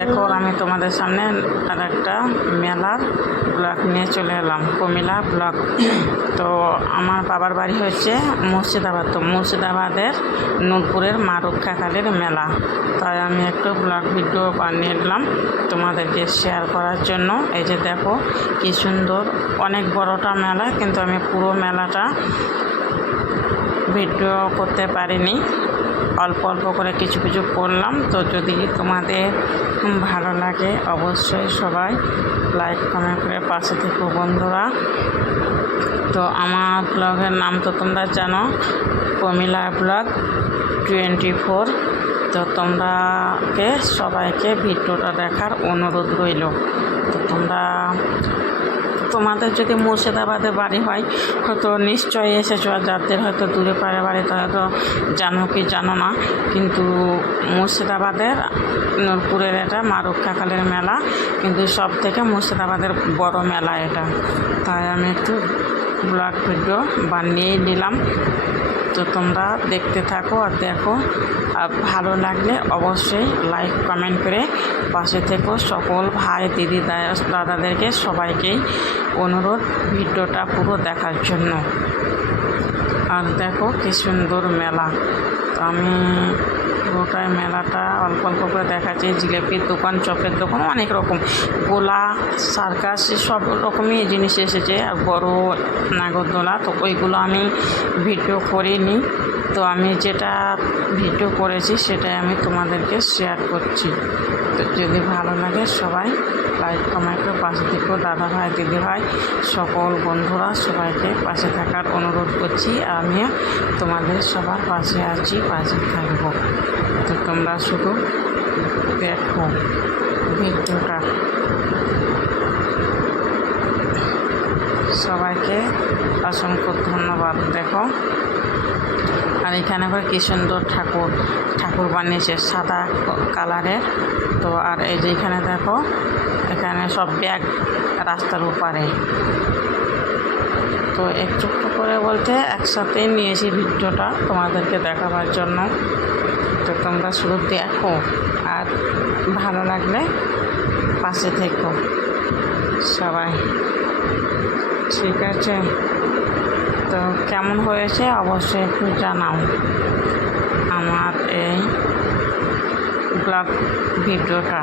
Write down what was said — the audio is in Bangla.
দেখো, আমি তোমাদের সামনে আর একটা মেলার ব্লগ নিয়ে চলে এলাম কুমিলা ব্লক তো আমার বাবার বাড়ি হচ্ছে মুর্শিদাবাদ, তো মুর্শিদাবাদের নূরপুরের মা রক্ষাকালীর মেলা। তাই আমি একটু ব্লগ ভিডিও বানিয়ে নিলাম তোমাদেরকে শেয়ার করার জন্য। এই যে দেখো, কি সুন্দর, অনেক বড়টা মেলা, কিন্তু আমি পুরো মেলাটা ভিডিও করতে পারিনি। অল্প অল্প করে কিছু কিছু করলাম। তো যদি তোমাদের ভালো লাগে, অবশ্যই সবাই লাইক কমেন্ট করে পাশে থেকো বন্ধুরা। তো আমার ব্লগের নাম তো তোমরা জানো প্রমিলা ব্লগ টোয়েন্টি ফোর তো তোমরাকে সবাইকে ভিডিওটা দেখার অনুরোধ রইল। তো তোমরা তোমাদের যদি মুর্শিদাবাদে বাড়ি হয়, হয়তো নিশ্চয়ই এসেছ আর যাদের হয়তো দূরে পারে বাড়িতে হয়তো জানো কি জানো না। কিন্তু মুর্শিদাবাদের, নূরপুরের এটা, মা রক্ষাকালের মেলা, কিন্তু সব থেকে মুর্শিদাবাদের বড় মেলা এটা। তাই আমি একটু ব্লগ ভিডিও বানিয়েই নিলাম। তো তোমরা দেখতে থাকো আর দেখো। আর ভালো লাগলে অবশ্যই লাইক কমেন্ট করে পাশে থেকো। সকল ভাই দিদি, দাদাদেরকে, সবাইকেই অনুরোধ ভিডিওটা পুরো দেখার জন্য। আর দেখো কি সুন্দর মেলা। তো আমি পুরোটাই মেলাটা অল্প অল্প করে দেখাচ্ছি। জিলেপির দোকান, চপের দোকান, অনেক রকম। গোলা, সার্কাস, সব রকমই জিনিস এসেছে। আর বড় নাগরদোলা, তো ওইগুলো আমি ভিডিও করিনি। তো আমি যেটা ভিডিও করেছি সেটাই আমি তোমাদেরকে শেয়ার করছি। তো যদি ভালো লাগে সবাই লাইক কমেন্ট পাশে থেকেও দাদা ভাই, দিদি ভাই, সকল বন্ধুরা সবাইকে পাশে থাকার অনুরোধ করছি। আমিও তোমাদের সবার পাশে আছি, পাশে থাকব। তো তোমরা শুধু দেখো ভিডিওটা। সবাইকে অসংখ্য ধন্যবাদ। দেখো। আর এখানে আবার কি সুন্দর ঠাকুর ঠাকুর বানিয়েছে, সাদা কালারের। তো আর এই যে এখানে দেখো, এখানে সব ব্যাগ রাস্তার উপরে তো একটু একটু করে বলতে একসাথে নিয়েছি ভিডিওটা তোমাদেরকে দেখাবার জন্য। তো তোমরা শুধু দেখো আর ভালো লাগলে পাশে থেকো। সবাই, ঠিক আছে? তো কেমন হয়েছে অবশ্যই একটু জানাও। আমার এই ব্লগ ভিডিওটা।